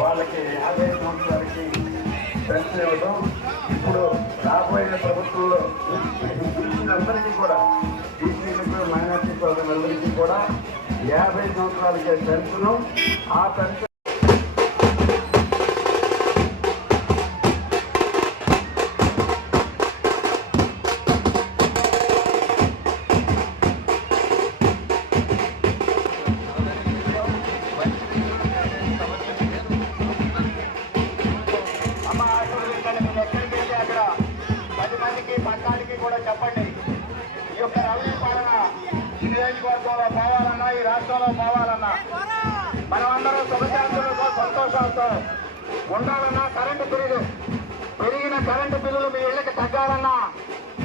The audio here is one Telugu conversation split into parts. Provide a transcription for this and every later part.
వాళ్ళకి యాభై సంవత్సరాలకి పెన్షన్ ఇవ్వడం ఇప్పుడు రాబోయే ప్రభుత్వంలో అందరికీ కూడా బీసీలకు మైనార్టీ సోదరులందరికీ కూడా యాభై సంవత్సరాలకే పెన్షన్. ఆ పెన్షన్ ఉండాలన్నా కరెంటు బిల్లులు పెరిగిన కరెంటు బిల్లులు మీ ఇళ్ళకి తగ్గాలన్నా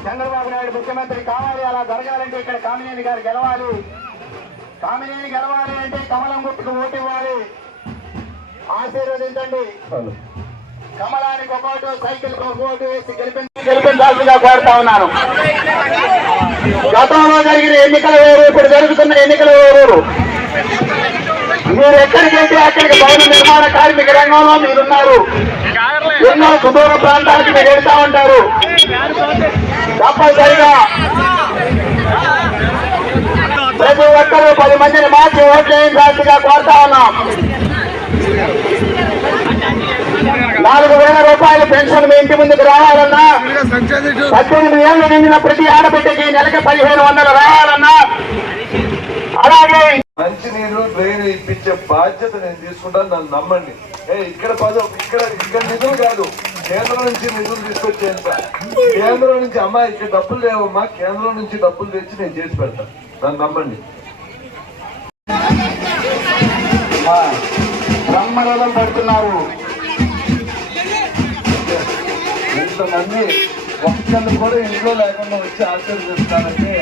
చంద్రబాబు నాయుడు ముఖ్యమంత్రి కావాలి అలా జరగాలంటే ఇక్కడ కామినేని గారు గెలవాలి. కామినేని గెలవాలి అంటే కమలం గుర్తుకు ఓటు ఇవ్వాలి. ఆశీర్వదించండి. కమలానికి ఒక ఓటు సైకిల్ ఒక ఓటు వేసి గెలిపించి గెలిపించాల్సిందిగా కోరుతా ఉన్నాను. గతంలో జరిగిన ఎన్నికల వేరు ఇప్పుడు జరుగుతున్న ఎన్నికల వేరు. మీరు ఎక్కడికంటే అక్కడికి భవన నిర్మాణ కార్మిక రంగంలో మీరున్నారు. ఎన్నో సుదూర ప్రాంతాలకు మీరు వెళ్తా ఉంటారు. తప్పనిసరిగా ప్రతి ఒక్కరూ పది మందిని మార్చి ఓట్లు వేయించాల్సిందిగా కోరుతా ఉన్నాం. నాలుగు వేల రూపాయల పెన్షన్ మీ ఇంటి ముందుకు రావాలన్నా పద్దెనిమిది ఏళ్ళు నిండిన ప్రతి ఆడబిడ్డకి నెలకి పదిహేను వందలు రావాలన్నా అలాగే బాధ్యత నేను తీసుకుంటాను నన్ను నమ్మండి. ఏ ఇక్కడ పదం ఇక్కడ ఇక్కడ నిధులు కాదు. కేంద్రం నుంచి నిధులు తీసుకొచ్చేంత కేంద్రం నుంచి అమ్మా ఇక్కడ డబ్బులు లేవమ్మా కేంద్రం నుంచి డబ్బులు తెచ్చి నేను చేసి పెడతాను నన్ను నమ్మండి. బ్రహ్మరథం పెడుతున్నారు. ఇంతమంది ఒక్కళ్ళు కూడా ఇంట్లో లేకుండా వచ్చి ఆశీర్వదిస్తారంటే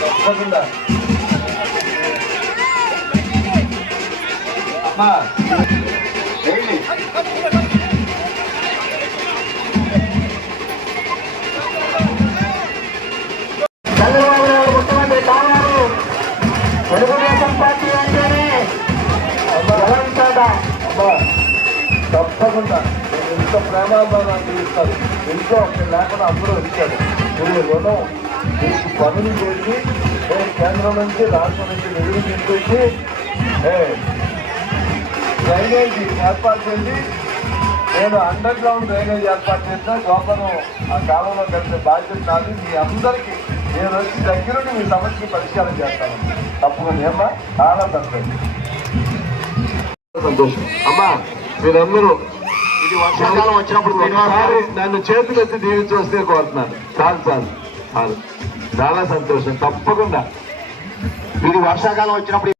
తప్పకుండా తప్పకుండా నేను ఎంత ప్రేమాభిమానాలు చూపిస్తాను ఇంట్లో ఒకటి లేకుండా అందరూ ఇచ్చాడు మీరు రుణం మీకు పనులు చేసి నేను కేంద్రం నుంచి రాష్ట్రం నుంచి నిధులు తీసుకొచ్చి డ్రైనేజీ ఏర్పాటు చేసి నేను అండర్ గ్రౌండ్ డ్రైనేజ్ ఏర్పాటు చేసిన గోపను ఆ కాలంలో కలిసే బాధ్యత నాది. మీ అందరికీ నేను వచ్చి దగ్గరుండి మీ సమస్యకి పరిష్కారం చేస్తాను. తప్పకుండా ఏమ్మా? చాలా సంతోషం. సంతోషం అమ్మా మీరందరూ ఇది వర్షాకాలం వచ్చినప్పుడు ఒకసారి నన్ను చేతులు ఎత్తి దీవించి వస్తే కోరుతున్నాను. చాలు చాలు చాలు. చాలా సంతోషం. తప్పకుండా. ఇది వర్షాకాలం వచ్చినప్పుడు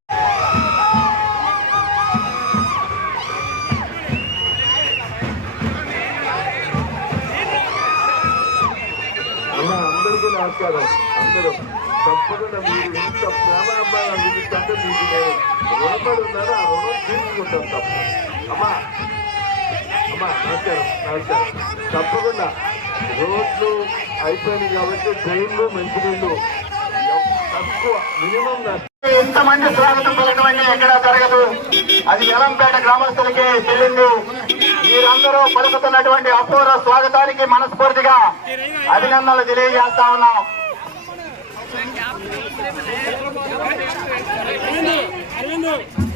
అందరికీ నమస్కారం. అందరూ తప్పకుండా మీరు ఇంత ప్రేమ అమ్మాయి అందిస్తుంటే మీకు నేను రుణపడి ఉన్నాను? ఆ రుణం తీసుకుంటాను తప్ప అమ్మా అమ్మా నమస్కారం నమస్కారం. తప్పకుండా. రోడ్లు అయిపోయినాయి కాబట్టి ట్రైన్లు మంచి నీళ్ళు తక్కువ మినిమం ఇంతమంది స్వాగతం పలకమని ఎక్కడా జరగదు. అది ఎలంపేట గ్రామస్తులకే చెల్లింది. మీరందరూ పలుకుతున్నటువంటి అపూర్వ స్వాగతానికి మనస్ఫూర్తిగా అభినందనలు తెలియజేస్తా ఉన్నాం. అరవింద్.